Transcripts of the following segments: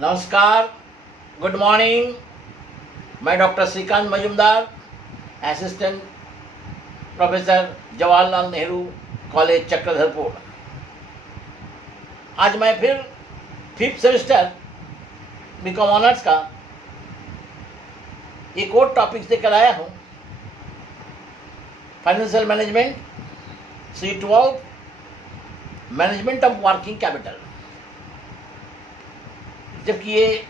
नमस्कार, good morning. मैं doctor Shrikant Majumdar, assistant professor Jawaharlal Nehru college Chakradharpur. आज मैं फिर 5th सेमेस्टर बीकॉम ऑनर्स का एक और टॉपिक लेकर आया हूँ। Financial management C12 management of working capital. जबकि ये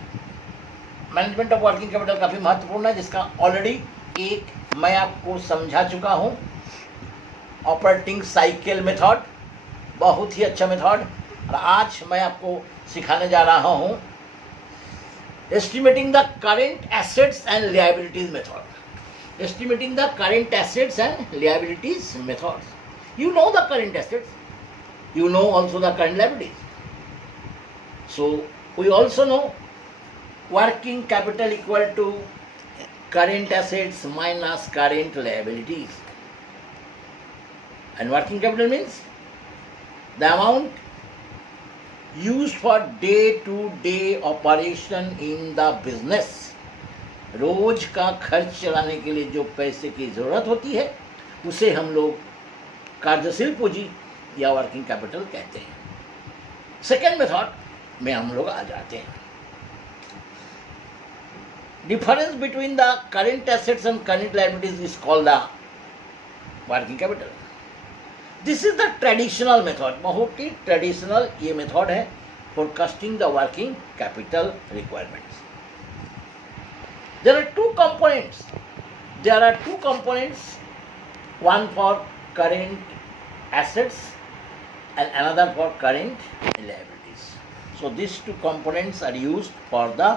मैनेजमेंट ऑफ वर्किंग कैपिटल काफ़ी महत्वपूर्ण है, जिसका ऑलरेडी एक मैं आपको समझा चुका हूँ, ऑपरेटिंग साइकिल मेथड, बहुत ही अच्छा मेथड। और आज मैं आपको सिखाने जा रहा हूँ estimating the current assets and liabilities method. Estimating the current assets and liabilities method. You know the current assets, you know also the current liabilities. So we also know working capital equal to current assets minus current liabilities. And working capital means the amount used for day-to-day operation in the business. रोज का खर्च चलाने के लिए जो पैसे की ज़रूरत होती है उसे हम लोग कार्यशील पूंजी या वर्किंग कैपिटल कहते हैं। सेकेंड मेथड में हम लोग आ जाते हैं। Difference between the current assets and current liabilities is called the working capital. This is the traditional method, बहुत ही ट्रेडिशनल ये मेथड है forecasting the working capital requirements. There are two components, one for current assets and another for current liabilities. So these two components are used for the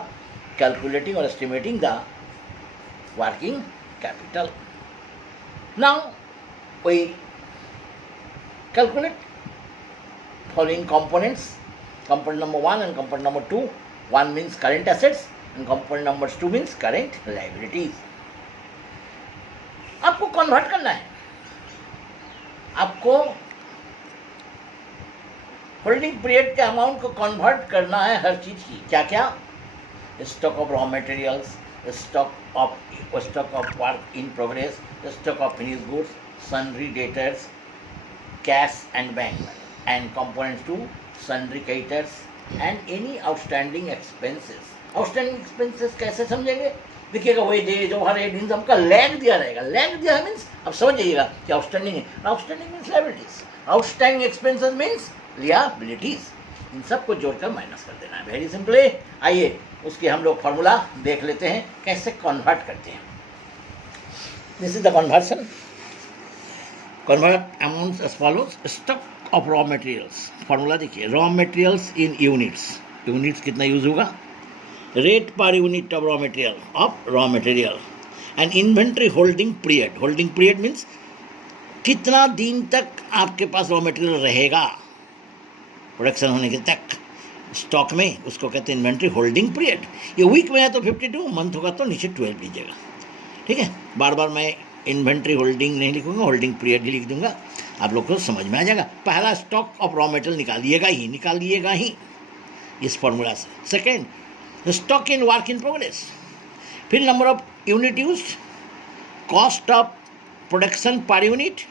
calculating or estimating the working capital. Now we calculate following components. Component number 1 and component number 2. 1 means current assets and component number 2 means current liabilities. आपको convert करना है, आपको holding period के amount को convert करना है हर चीज़ की। क्या क्या? Stock of raw materials, stock of work in progress, stock of finish goods, sundry debtors, cash and bank, and components two sundry creditors and any outstanding expenses. Outstanding expenses कैसे समझेंगे? देखिएगा, वही दे जो हर एक दिन हमका लैग दिया रहेगा। लैग दिया है मीन्स अब समझ जाइएगा कि आउटस्टैंडिंग है। Outstanding means liabilities, outstanding expenses means liabilities. इन सबको जोड़कर माइनस कर देना है। वेरी सिंपल है। आइए उसके हम लोग फॉर्मूला देख लेते हैं कैसे कन्वर्ट करते हैं। This is the conversion. Convert amounts as follows. Stock of raw materials, formula देखिए, raw materials in units. Units कितना यूज होगा? Rate per unit of raw material and inventory holding period. Holding period means कितना दिन तक आपके पास raw material रहेगा production होने के तक स्टॉक में, उसको कहते हैं इन्वेंट्री होल्डिंग पीरियड। ये वीक में है तो 52, मंथ होगा तो नीचे 12 लीजिएगा। ठीक है, बार बार मैं इन्वेंट्री होल्डिंग नहीं लिखूंगा, होल्डिंग पीरियड ही लिख दूंगा, आप लोग को समझ में आ जाएगा। पहला स्टॉक ऑफ रॉ मटेरियल निकालिएगा ही इस फॉर्मूला से। Second, stock in work in progress, फिर number of unit use, cost of production per unit,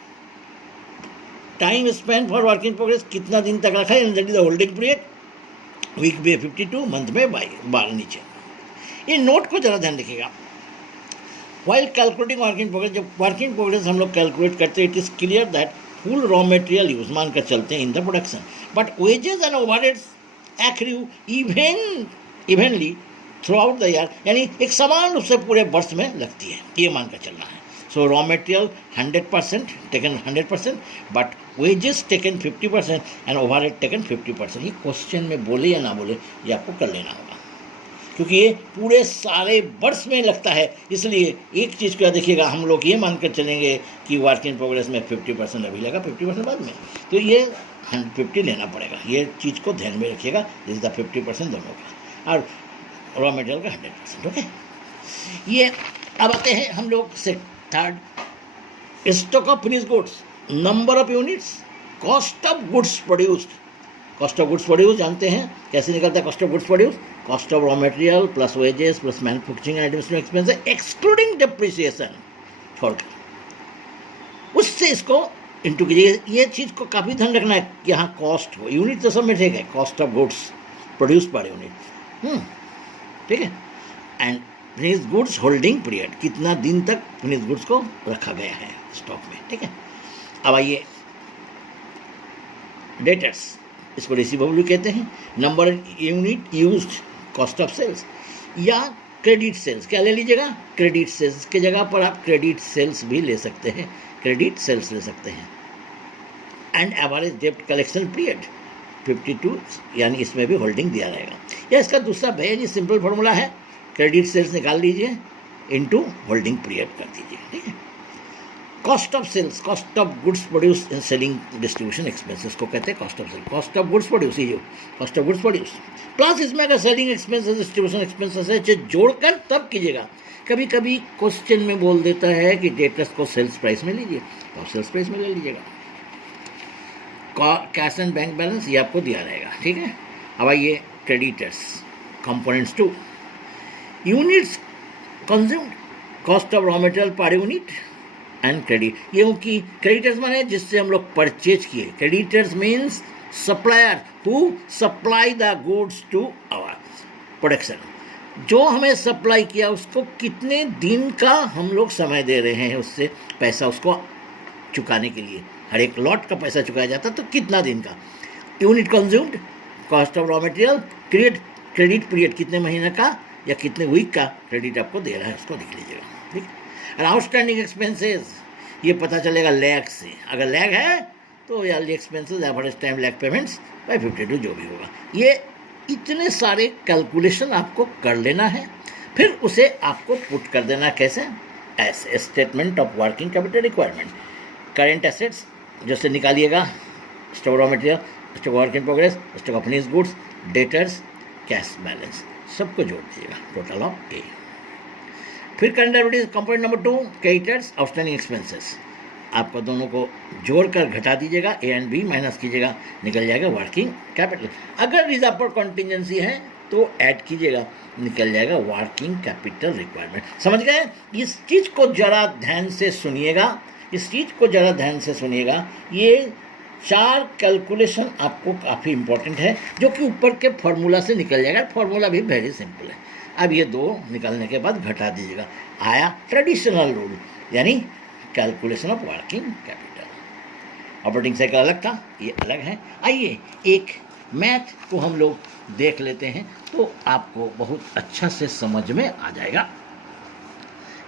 time spend for work in progress, कितना दिन तक रखा है, द होल्डिंग पीरियड, वीक में 52, मंथ में 12 नीचे। ये नोट को ज़रा ध्यान रखिएगा। While calculating work in progress, जब वर्क इन प्रोग्रेस हम लोग कैलकुलेट करते हैं, it is clear that full raw material use मान कर चलते हैं in the production, but wages and overheads accrue evenly through out the year, यानी एक समान रूप से पूरे वर्ष में लगती है, ये मान कर चलना है। सो raw material 100% taken 100%, but wages taken 50% and overhead taken 50%। ये क्वेश्चन में बोले या ना बोले ये आपको कर लेना होगा, क्योंकि ये पूरे सारे वर्ष में लगता है। इसलिए एक चीज़ को देखिएगा, हम लोग ये मानकर चलेंगे कि वर्क इन प्रोग्रेस में 50% अभी लगा, 50% बाद में, तो ये 50 लेना पड़ेगा। ये चीज़ को ध्यान में रखिएगा। दिस इज द 50% दोनों का, और रॉ मटेरियल का 100%। ओके, ये अब आते हैं हम लोग से third, stock of finish goods, number of units, cost of goods produced. Cost of goods produce जानते हैं कैसे निकलता है? Cost of goods produce cost of raw material plus wages plus manufacturing and administrative expenses excluding depreciation for, उससे इसको into कीजिए। ये चीज़ को काफ़ी ध्यान रखना है कि यहाँ कॉस्ट हो, यूनिट तो सब में ठीक है, cost of goods produce per unit, ठीक है, and finish goods holding period, कितना दिन तक फिनिश गुड्स को रखा गया है स्टॉक में, ठीक है। अब आइए डेटर्स, इसको रिसीवेबल कहते हैं, number unit used, cost of sales या क्रेडिट सेल्स, क्या ले लीजिएगा, क्रेडिट सेल्स की जगह पर आप क्रेडिट सेल्स भी ले सकते हैं, क्रेडिट सेल्स ले सकते हैं। एंड एवरेज डेब्ट कलेक्शन पीरियड 52, यानी इसमें भी होल्डिंग दिया रहेगा। या इसका दूसरा वेरी सिंपल फॉर्मूला है, क्रेडिट सेल्स निकाल लीजिए इनटू होल्डिंग पीरियड कर दीजिए, ठीक है। Cost of sales, cost of goods produce in selling distribution expenses को कहते हैं cost of sales, cost of goods produce, ये cost of goods produce plus इसमें अगर सेलिंग एक्सपेंसेस डिस्ट्रीब्यूशन एक्सपेंसेस है जोड़कर तब कीजिएगा। कभी कभी क्वेश्चन में बोल देता है कि डेटर्स को सेल्स प्राइस में लीजिए, तो सेल्स प्राइस में ले लीजिएगा। कैश एंड बैंक बैलेंस ये आपको दिया रहेगा, ठीक है। अब आइए creditors, components 2, units consumed, cost of raw material per unit and credit, ये कि क्रेडिटर्स माने जिससे हम लोग परचेज किए, creditors means supplier who supply the goods to our production, जो हमें सप्लाई किया उसको कितने दिन का हम लोग समय दे रहे हैं, उससे पैसा उसको चुकाने के लिए, हर एक लॉट का पैसा चुकाया जाता तो कितना दिन का। Unit consumed, cost of raw material, credit period कितने महीने का या कितने वीक का क्रेडिट आपको दे रहा है उसको देख लीजिएगा, ठीक। और आउटस्टैंडिंग एक्सपेंसेस ये पता चलेगा लैग से, अगर लैग है तो yearly expenses average time lag payments by 52 जो भी होगा। ये इतने सारे कैलकुलेशन आपको कर लेना है, फिर उसे आपको पुट कर देना कैसे, as statement of working capital requirement, current assets जैसे निकालिएगा, stock raw material, stock work in progress, stock of finished goods, debtors, cash balance, सबको जोड़ दीजिएगा, टोटल ऑफ ए। फिर current liabilities component number 2, creditors, outstanding expenses, आपको दोनों को जोड़कर घटा दीजिएगा, ए एंड बी माइनस कीजिएगा, निकल जाएगा वर्किंग कैपिटल। अगर रिजर्व पर कॉन्टिजेंसी है तो ऐड कीजिएगा, निकल जाएगा वर्किंग कैपिटल रिक्वायरमेंट। समझ गए? इस चीज़ को जरा ध्यान से सुनिएगा, इस चीज़ को ज़रा ध्यान से सुनिएगा। ये 4 कैलकुलेशन आपको काफ़ी इंपॉर्टेंट है, जो कि ऊपर के फॉर्मूला से निकल जाएगा। फॉर्मूला भी वेरी सिंपल है। अब ये 2 निकालने के बाद घटा दीजिएगा, आया ट्रेडिशनल रूल, यानी calculation of working capital. Operating cycle अलग था, ये अलग है। आइए एक मैथ को हम लोग देख लेते हैं तो आपको बहुत अच्छा से समझ में आ जाएगा।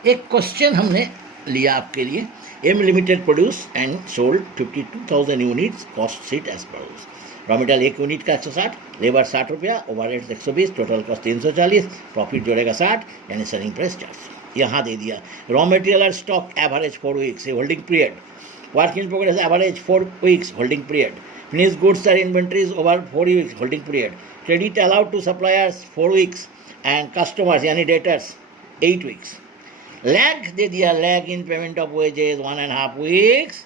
एक क्वेश्चन हमने लिया आपके लिए, M limited produce and sold 52,000 units, cost sheet as produce. Raw material 1 unit का 160, लेबर 60 रुपया, ओवरहेड्स 120, टोटल कॉस्ट 340, प्रॉफिट जोड़ेगा 60, यानी सेलिंग प्राइस 400। यहाँ दे दिया रॉ मटेरियल और stock average 4 weeks holding period, work in progress average 4 weeks holding period, finished goods or inventories over 4 weeks holding period, credit allowed to suppliers 4 weeks and customers यानी debtors 8 weeks। lag दे दिया, lag in payment of wages 1.5 weeks,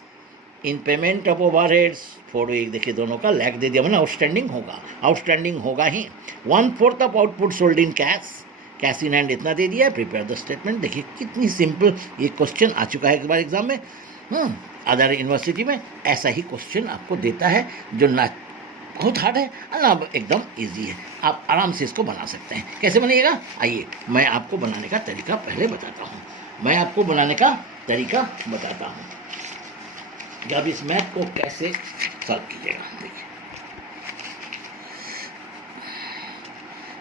in payment of overheads 4 weeks। देखिए दोनों का lag दे दिया, मतलब outstanding होगा ही। 1/4 of output sold in cash in hand इतना दे दिया, प्रिपेयर द स्टेटमेंट। देखिए कितनी सिंपल, ये क्वेश्चन आ चुका है एक बार एग्जाम में, अदर यूनिवर्सिटी में ऐसा ही क्वेश्चन आपको देता है, जो ना बहुत हार्ड है ना एकदम इजी है। आप आराम से इसको बना सकते हैं। कैसे बनेगा, आइए मैं आपको बनाने का तरीका पहले बताता हूँ। कि आप इस मैथ को कैसे सॉल्व कीजिएगा। देखिए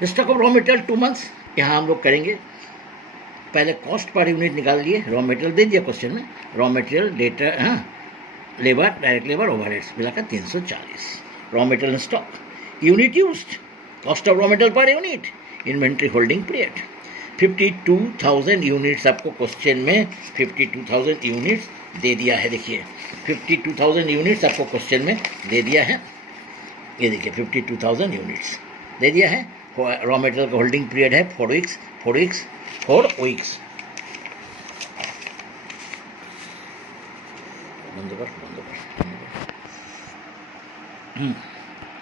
stock of raw material 2 months, यहाँ हम लोग करेंगे। पहले कॉस्ट पर यूनिट निकाल लिए, रॉ मटेरियल दे दिया क्वेश्चन में, raw material data labour, direct labour, overheads मिलाकर 340। Raw material stock, unit used, cost of raw material per unit, inventory holding period 52,000 units. आपको क्वेश्चन में 52,000 यूनिट्स दे दिया है। देखिए 52,000 यूनिट्स आपको क्वेश्चन में दे दिया है, ये देखिए 52,000 यूनिट्स दे दिया है। रॉ मटेरियल का होल्डिंग पीरियड है 4 वीक्स।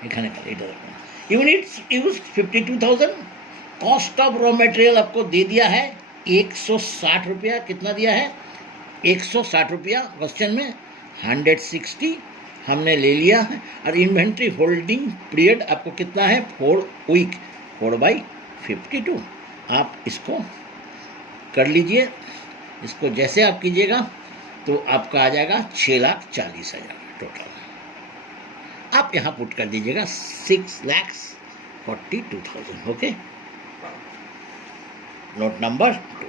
এখানে এটা দেখুন, units use 52,000, cost of raw material आपको दे दिया है 160 रुपया। कितना दिया है? 160 रुपया क्वेश्चन में। 160 हमने ले लिया है। और इन्वेंट्री होल्डिंग पीरियड आपको कितना है? 4 वीक। 4/52। आप इसको कर लीजिए। इसको जैसे आप कीजिएगा तो आपका आ जाएगा 6,40,000 टोटल। आप यहाँ पुट कर दीजिएगा 6,42,000। Okay, note number 2।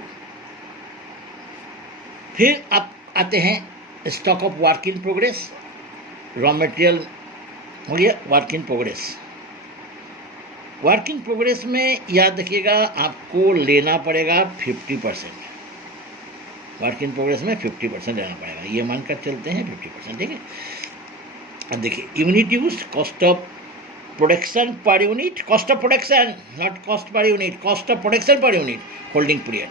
फिर आप आते हैं stock of work in progress. Raw material हो गया work in progress. Work in progress में याद रखिएगा आपको लेना पड़ेगा 50%। वर्क इन प्रोग्रेस में 50% लेना पड़ेगा, ये मानकर चलते हैं 50%। ठीक है। अब देखिए unit use, cost of production per unit, cost of production not cost per unit, cost of production per unit, holding period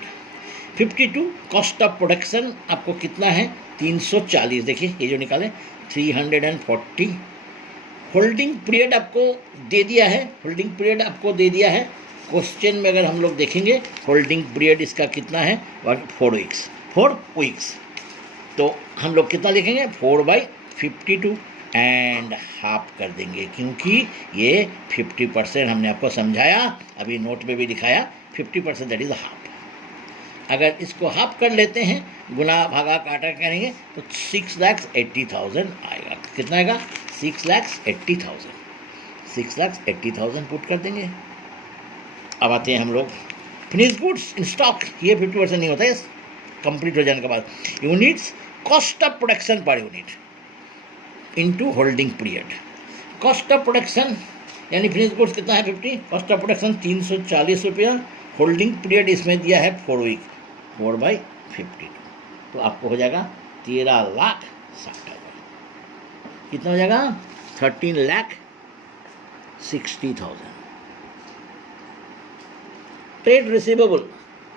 52। Cost of production आपको कितना है? 340। देखिए ये जो निकाले 340। होल्डिंग पीरियड आपको दे दिया है, होल्डिंग पीरियड आपको दे दिया है। क्वेश्चन में अगर हम लोग देखेंगे होल्डिंग पीरियड इसका कितना है? 4 वीक्स। 4 वीक्स तो हम लोग कितना लिखेंगे? 4/52 एंड हाफ कर देंगे, क्योंकि ये 50% हमने आपको समझाया, अभी नोट में भी दिखाया 50% दैट इज हाफ। अगर इसको हाफ कर लेते हैं, गुना भागा काटा करेंगे तो 6,80,000 आएगा। कितना आएगा? 6,80,000। 6,80,000 पुट कर देंगे। अब आते हैं हम लोग फिनिश गुड्स इन स्टॉक। ये 50% नहीं होता है कंप्लीट हो जाने के बाद। Units, cost of production per unit into holding period. Cost of production यानी फिनिश गुड्स कितना है? 50। कॉस्ट ऑफ प्रोडक्शन 340 रुपया। होल्डिंग पीरियड इसमें दिया है 4 वीक। 4/52 तो आपको हो जाएगा 13,60,000। कितना हो जाएगा? 13,60,000। ट्रेड रिसीवेबल,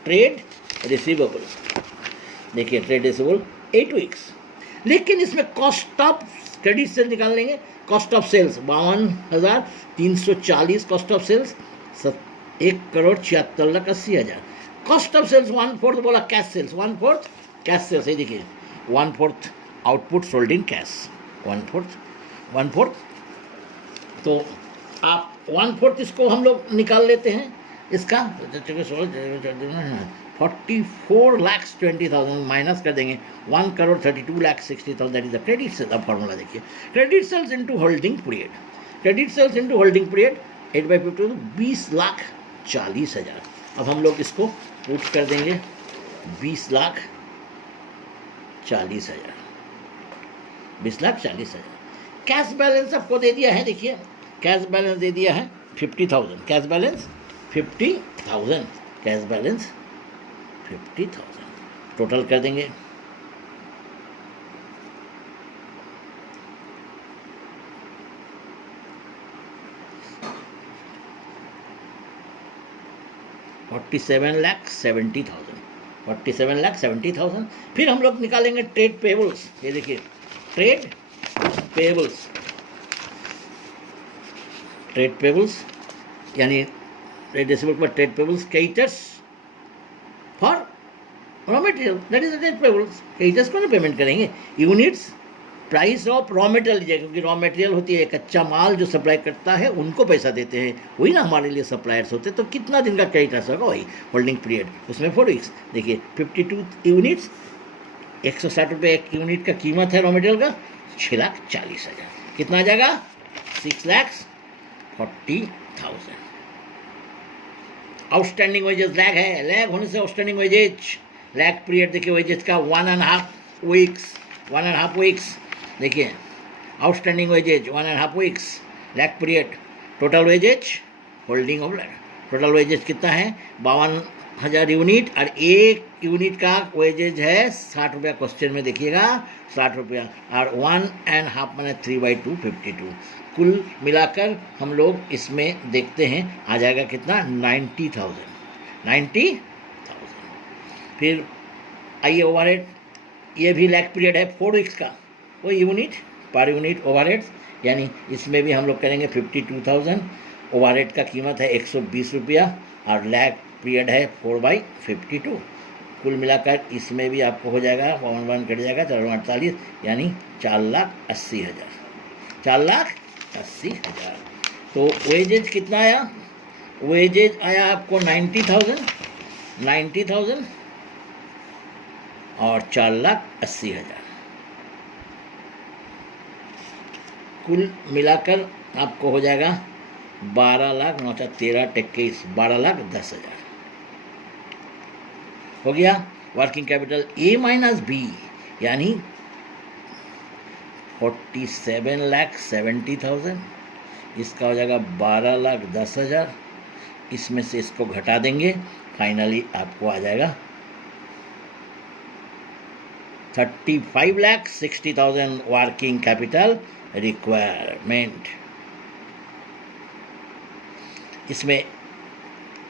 ट्रेड रिसीवेबल देखिए ट्रेड रिसीवेबल 8 वीक्स। लेकिन इसमें कॉस्ट ऑफ क्रेडिट सेल निकाल लेंगे। Cost of sales 52,340। Cost of sales 1,76,80,000। Cost of sales 1/4 बोला कैश सेल्स, 1/4 कैश सेल्स। ये देखिए 1/4 आउटपुट सोल्ड इन कैश, 1/4 तो आप 1/4 इसको हम लोग निकाल लेते हैं। इसका 44,20,000 माइनस कर देंगे 1,32,60,000 that is the credit sale. अब फॉर्मूला देखिए, credit sales into holding period. Credit sales into holding period 8/52 20,40,000। अब हम लोग इसको पुट कर देंगे 20,40,000। 20,40,000। कैश बैलेंस आपको दे दिया है। देखिए कैश बैलेंस दे दिया है 50,000। Cash balance 50,000। Cash balance 50,000 total कर देंगे। $47,70,000। फिर हम लोग निकालेंगे ट्रेड पेबल्स। ये देखिए ट्रेड पेबल्स, ट्रेड पेबल्स यानी ट्रेड रिसीवेबल पर trade payables creditors for raw material that is trade payables. Creditors को ना पेमेंट करेंगे। Units price of raw material लीजिएगा, क्योंकि रॉ मटेरियल होती है कच्चा माल जो सप्लाई करता है उनको पैसा देते हैं, वही ना हमारे लिए सप्लायर्स होते हैं। तो कितना दिन का क्रेडिटर्स होगा? वही होल्डिंग पीरियड, उसमें 4 वीक्स। देखिए 52 यूनिट्स, 160 रुपये एक यूनिट का कीमत है रॉ मटेरियल का, 6,40,000। कितना आ जाएगा? 6,40,000। आउटस्टैंडिंग वेजेस लैग है, लैग होने से आउटस्टैंडिंग वेजेज, लैग पीरियड देखिए वेजेस का 1.5 वीक्स। 1.5 वीक्स देखिए outstanding wages 1.5 weeks, lag period. Total wages holding of lag, total wages कितना है? 52,000 यूनिट और एक यूनिट का वेजेज है 60 रुपया। क्वेश्चन में देखिएगा 60 रुपया और 1.5 मैंने 3/2 52। कुल मिलाकर हम लोग इसमें देखते हैं आ जाएगा कितना? 90,000। फिर आइए ओवरहेड, ये भी लैग पीरियड है 4 वीक्स का, वो यूनिट पर यूनिट ओवरहेड्स, यानी इसमें भी हम लोग करेंगे 52,000। ओवरहेड का कीमत है 120 रुपया। और लैग पीरियड है 4/52। कुल मिलाकर इसमें भी आपको हो जाएगा 1 कट जाएगा 4/48, यानी 4,80,000, 4,80,000। तो वेजेज कितना आया? वेजेज आया आपको 90,000 और 4,80,000। कुल मिलाकर आपको हो जाएगा 12,09,13 12,10,000 हो गया। Working capital A minus B यानी 47,70,000, इसका हो जाएगा 12,10,000। इसमें से इसको घटा देंगे, फाइनली आपको आ जाएगा 35,60,000 वर्किंग कैपिटल रिक्वायरमेंट। इसमें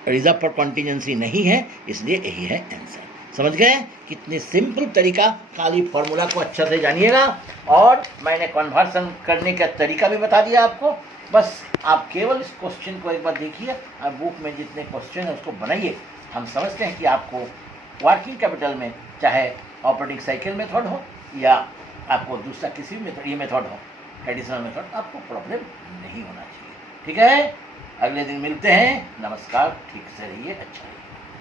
रिजर्व पर कॉन्टीजेंसी नहीं है, इसलिए यही है आंसर। समझ गए? कितनी सिंपल तरीका, खाली फॉर्मूला को अच्छा से जानिएगा। और मैंने कन्वर्सन करने का तरीका भी बता दिया आपको। बस आप केवल इस क्वेश्चन को एक बार देखिए, आप बुक में जितने क्वेश्चन है उसको बनाइए। हम समझते हैं कि आपको वर्किंग कैपिटल में चाहे ऑपरेटिंग साइकिल मेथड हो या आपको दूसरा किसी भी मेथड, ये मेथड हो, ट्रेडिशनल मेथड, आपको प्रॉब्लम नहीं होना चाहिए। ठीक है, अगले दिन मिलते हैं। नमस्कार, ठीक से रहिए, अच्छा रहिए।